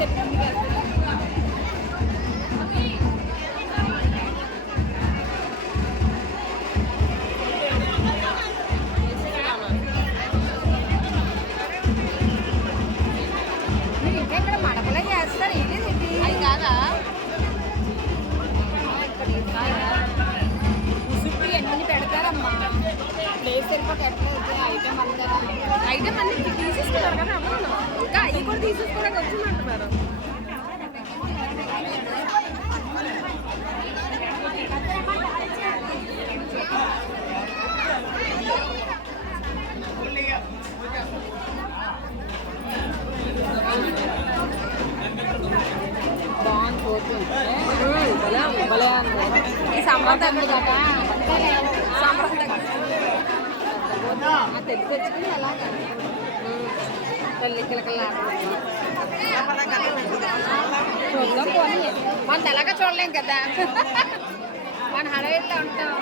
ఇక్కడ మడపలే చేస్తారు ఏంటి అది కాదా చుట్టూ ఎన్ని పెడతారమ్మా ప్లేస్ సరిపోతే ఎట్లా ఐటమ్ అన్ని తీసేసుకున్నారు కదా అమ్మ ఇంకా అవి కూడా తీసేసుకోవడానికి వచ్చిందంటున్నారు ఈ సంబరం తగ్గుతుంది కదా సంబరం తెచ్చి తెచ్చుకుని అలాగా తల్లి కిలకల్లా చూద్దాం పోనీ మనం తెల్లగా చూడలేం కదా మన హడావిడిలో ఉంటాం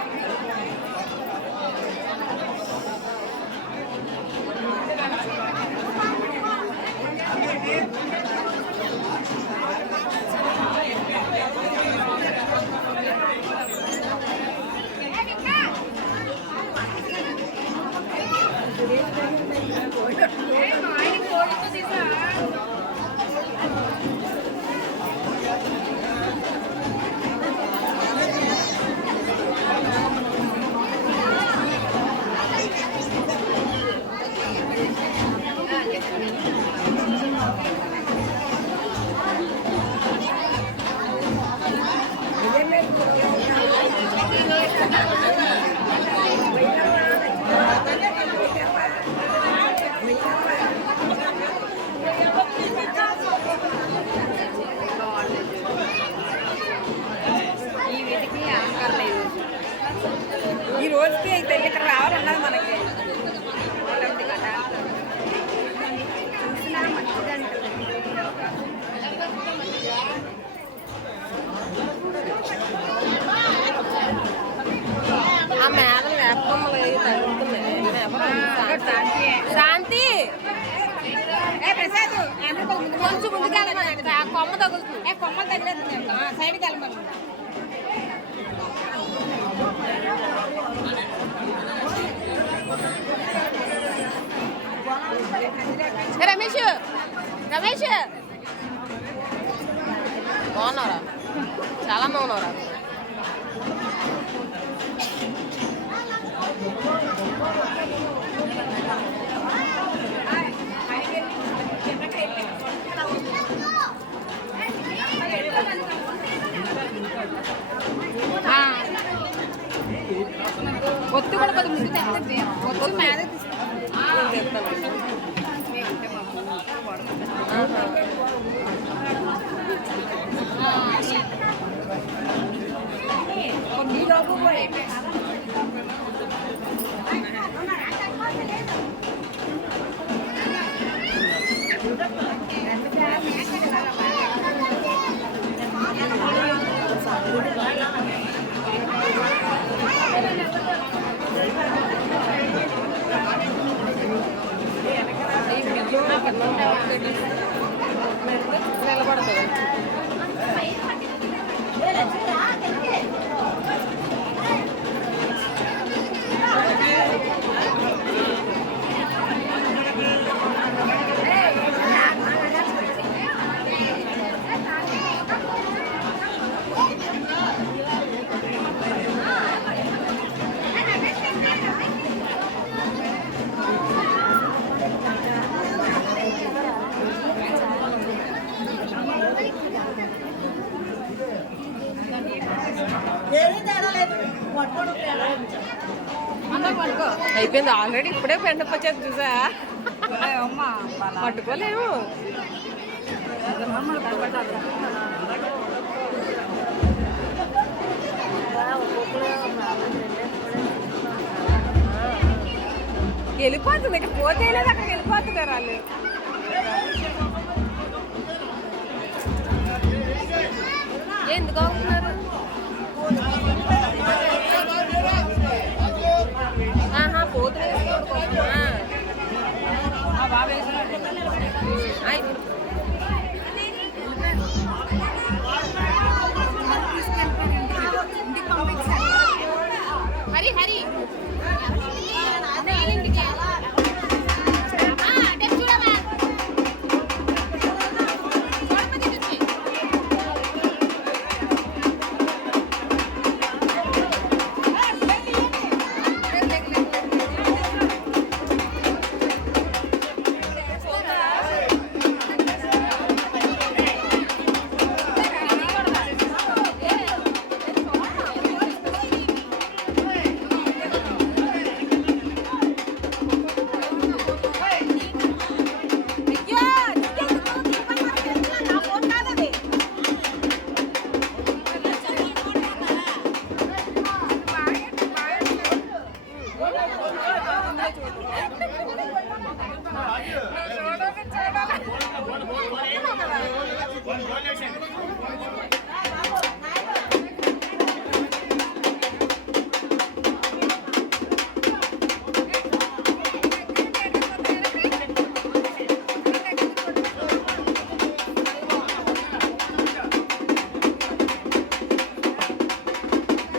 ఈ రోజుకి అయితే ఇక్కడ రావాలన్నది మనకి చూసినా మంచిదండి ఆ మేడం వేపమ్మలు తగ్గుతుంది శాంతి ప్రసాద్ కొంచెం ముందుకెళ్ళమని కొమ్మ తగులుతుంది కొమ్మలు తగిలేదు సైడ్కి వెళ్ళమని రమేష్ రమేష్ బాగున్నారా చాలా బాగున్నారా ఒత్తు కూడా కొద్ది ముందు తెస్తుంది ఒత్తు మీద కొద్దిలోపు కూడా నిలబడుతుంది అయిపోయింది ఆల్రెడీ ఇప్పుడే పెండప్ప వచ్చేది చూసా పట్టుకోలేము వెళ్ళిపోతుంది ఇక్కడ పోతే లేదు అక్కడికి వెళ్ళిపోతున్నారు వాళ్ళు ఎందుకు అవుతున్నారు పోతుంది డొనేషన్